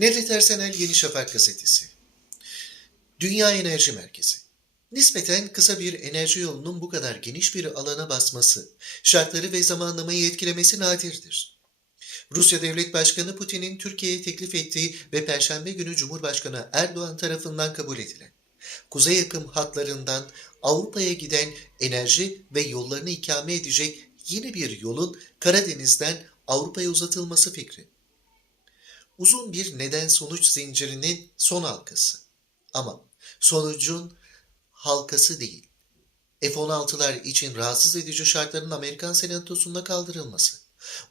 Nedret Ersenel Yeni Şafak Gazetesi Dünya Enerji Merkezi Nispeten kısa bir enerji yolunun bu kadar geniş bir alana basması, şartları ve zamanlamayı etkilemesi nadirdir. Rusya Devlet Başkanı Putin'in Türkiye'ye teklif ettiği ve Perşembe günü Cumhurbaşkanı Erdoğan tarafından kabul edilen, kuzey yakım hatlarından Avrupa'ya giden enerji ve yollarını ikame edecek yeni bir yolun Karadeniz'den Avrupa'ya uzatılması fikri. Uzun bir neden-sonuç zincirinin son halkası. Ama sonucun halkası değil. F-16'lar için rahatsız edici şartların Amerikan Senatosu'nda kaldırılması.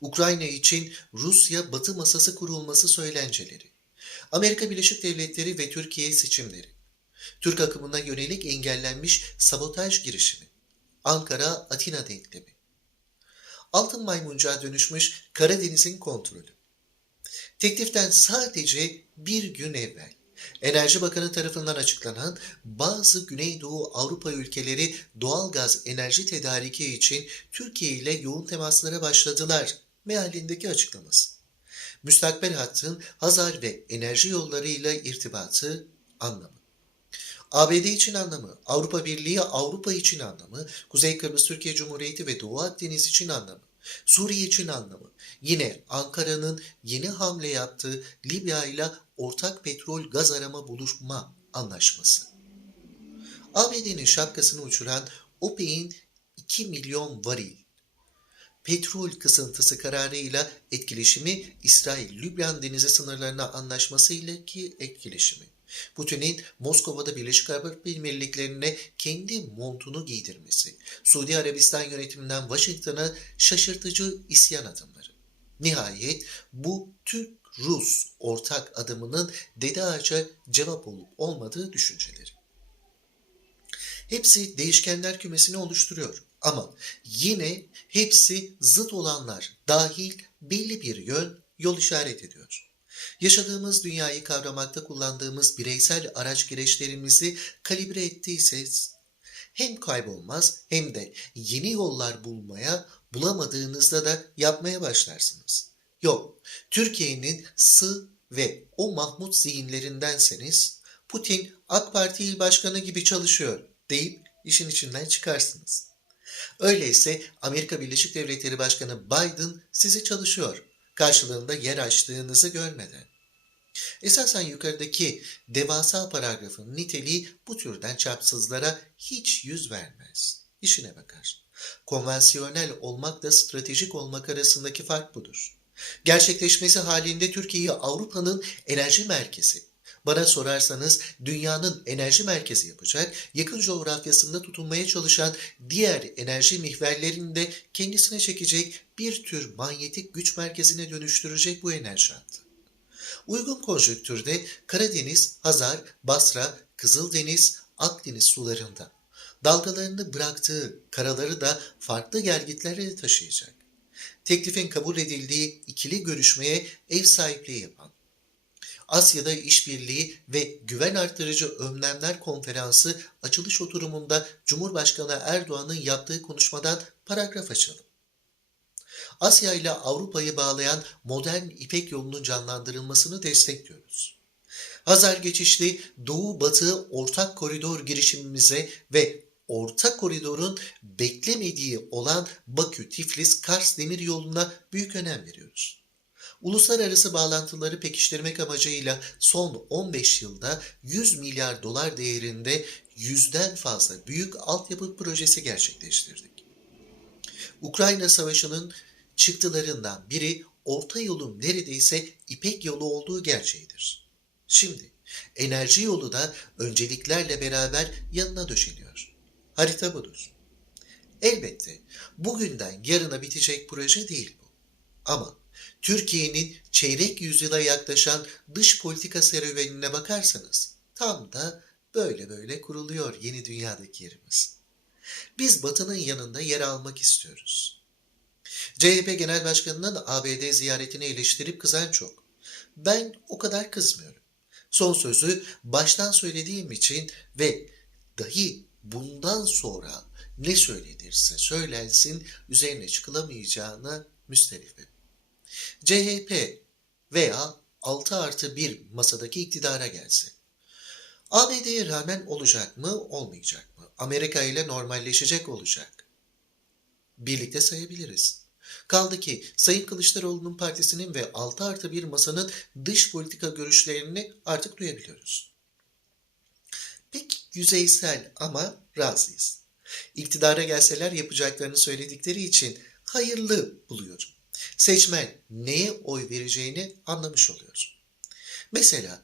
Ukrayna için Rusya Batı masası kurulması söylenceleri. Amerika Birleşik Devletleri ve Türkiye seçimleri. Türk akımına yönelik engellenmiş sabotaj girişimi. Ankara-Atina denklemi. Altın maymuncağa dönüşmüş Karadeniz'in kontrolü. Tekliften sadece bir gün evvel Enerji Bakanı tarafından açıklanan bazı Güneydoğu Avrupa ülkeleri doğal gaz enerji tedariki için Türkiye ile yoğun temaslara başladılar mealindeki açıklaması. Müstakbel hattın Hazar ve enerji yollarıyla irtibatı anlamı. ABD için anlamı, Avrupa Birliği Avrupa için anlamı, Kuzey Kıbrıs Türkiye Cumhuriyeti ve Doğu Akdeniz için anlamı, Suriye için anlamı, yine Ankara'nın yeni hamle yaptığı Libya ile ortak petrol gaz arama buluşma anlaşması. ABD'nin şapkasını uçuran OPEC'in 2 milyon varil petrol kısıntısı kararıyla etkileşimi İsrail-Lübnan denizi sınırlarına anlaşmasıyla ki etkileşimi. Putin'in Moskova'da Birleşik Arap Emirlikleri'ne kendi montunu giydirmesi, Suudi Arabistan yönetiminden Washington'a şaşırtıcı isyan adımları. Nihayet bu Türk-Rus ortak adımının Dede Ağaç'a cevap olup olmadığı düşünceleri. Hepsi değişkenler kümesini oluşturuyor. Ama yine hepsi zıt olanlar dahil belli bir yön yol işaret ediyor. Yaşadığımız dünyayı kavramakta kullandığımız bireysel araç gereçlerimizi kalibre ettiyseniz hem kaybolmaz hem de yeni yollar bulmaya bulamadığınızda da yapmaya başlarsınız. Yok, Türkiye'nin sı ve o Mahmut zihinlerindenseniz Putin AK Parti il başkanı gibi çalışıyor deyip işin içinden çıkarsınız. Öyleyse Amerika Birleşik Devletleri Başkanı Biden sizi çalışıyor karşılığında yer açtığınızı görmeden. Esasen yukarıdaki devasa paragrafın niteliği bu türden çapsızlara hiç yüz vermez. İşine bakar. Konvansiyonel olmakla stratejik olmak arasındaki fark budur. Gerçekleşmesi halinde Türkiye'yi Avrupa'nın enerji merkezi, bana sorarsanız dünyanın enerji merkezi yapacak, yakın coğrafyasında tutunmaya çalışan diğer enerji mihverlerini de kendisine çekecek bir tür manyetik güç merkezine dönüştürecek bu enerji hattı. Uygun konjonktürde Karadeniz, Hazar, Basra, Kızıldeniz, Akdeniz sularında dalgalarını bıraktığı karaları da farklı gelgitlerle taşıyacak. Teklifin kabul edildiği ikili görüşmeye ev sahipliği yapan, Asya'da İşbirliği ve Güven Arttırıcı Önlemler Konferansı açılış oturumunda Cumhurbaşkanı Erdoğan'ın yaptığı konuşmadan paragraf açalım. Asya ile Avrupa'yı bağlayan modern İpek yolunun canlandırılmasını destekliyoruz. Hazar geçişli Doğu-Batı ortak koridor girişimimize ve orta koridorun beklemediği olan Bakü-Tiflis-Kars demir yoluna büyük önem veriyoruz. Uluslararası bağlantıları pekiştirmek amacıyla son 15 yılda 100 milyar dolar değerinde yüzden fazla büyük altyapı projesi gerçekleştirdik. Ukrayna Savaşı'nın çıktılarından biri orta yolun neredeyse İpek yolu olduğu gerçeğidir. Şimdi enerji yolu da önceliklerle beraber yanına döşeniyor. Harita budur. Elbette bugünden yarına bitecek proje değil bu. Ama Türkiye'nin çeyrek yüzyıla yaklaşan dış politika serüvenine bakarsanız tam da böyle böyle kuruluyor yeni dünyadaki yerimiz. Biz Batı'nın yanında yer almak istiyoruz. CHP Genel Başkanı'nın ABD ziyaretini eleştirip kızan çok. Ben o kadar kızmıyorum. Son sözü baştan söylediğim için ve dahi bundan sonra ne söylenirse söylensin üzerine çıkılamayacağına müsterifim. CHP veya 6 artı 1 masadaki iktidara gelse. ABD'ye rağmen olacak mı, olmayacak mı? Amerika ile normalleşecek olacak. Birlikte sayabiliriz. Kaldı ki Sayın Kılıçdaroğlu'nun partisinin ve 6 artı 1 masanın dış politika görüşlerini artık duyabiliyoruz. Pek yüzeysel ama razıyız. İktidara gelseler yapacaklarını söyledikleri için hayırlı buluyorum. Seçmen neye oy vereceğini anlamış oluyor. Mesela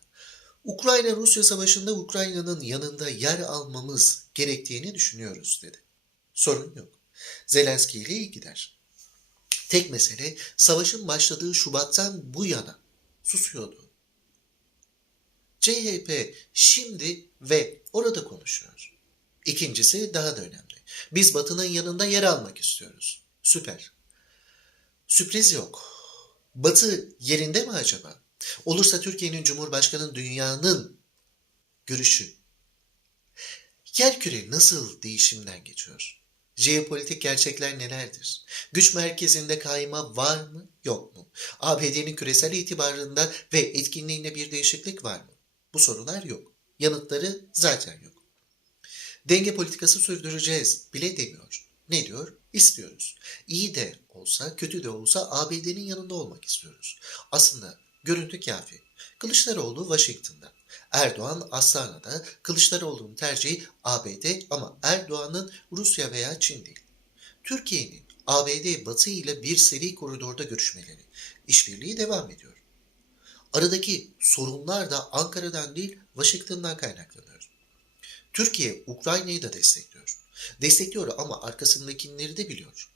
Ukrayna-Rusya savaşında Ukrayna'nın yanında yer almamız gerektiğini düşünüyoruz dedi. Sorun yok. Zelenski ile iyi gider. Tek mesele savaşın başladığı Şubat'tan bu yana susuyordu. CHP şimdi ve orada konuşuyor. İkincisi daha da önemli. Biz Batı'nın yanında yer almak istiyoruz. Süper. Sürpriz yok. Batı yerinde mi acaba? Olursa Türkiye'nin Cumhurbaşkanı dünyanın görüşü. Yerküre nasıl değişimden geçiyor? Jeopolitik gerçekler nelerdir? Güç merkezinde kayma var mı, yok mu? ABD'nin küresel itibarında ve etkinliğinde bir değişiklik var mı? Bu sorular yok. Yanıtları zaten yok. Denge politikası sürdüreceğiz bile demiyor. Ne diyor? İstiyoruz. İyi de olsa, kötü de olsa ABD'nin yanında olmak istiyoruz. Aslında görüntü kafi. Kılıçdaroğlu Washington'da. Erdoğan Astana'da. Kılıçdaroğlu'nun tercihi ABD ama Erdoğan'ın Rusya veya Çin değil. Türkiye'nin ABD Batı ile bir seri koridorda görüşmeleri, işbirliği devam ediyor. Aradaki sorunlar da Ankara'dan değil Washington'dan kaynaklanıyor. Türkiye Ukrayna'yı da destekliyor. Destekliyor ama arkasındakileri de biliyor.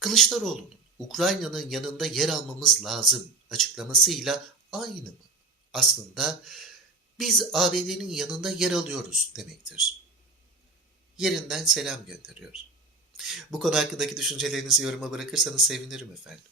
Kılıçdaroğlu'nun Ukrayna'nın yanında yer almamız lazım açıklamasıyla aynı mı? Aslında biz ABD'nin yanında yer alıyoruz demektir. Yerinden selam gönderiyor. Bu konu hakkındaki düşüncelerinizi yoruma bırakırsanız sevinirim efendim.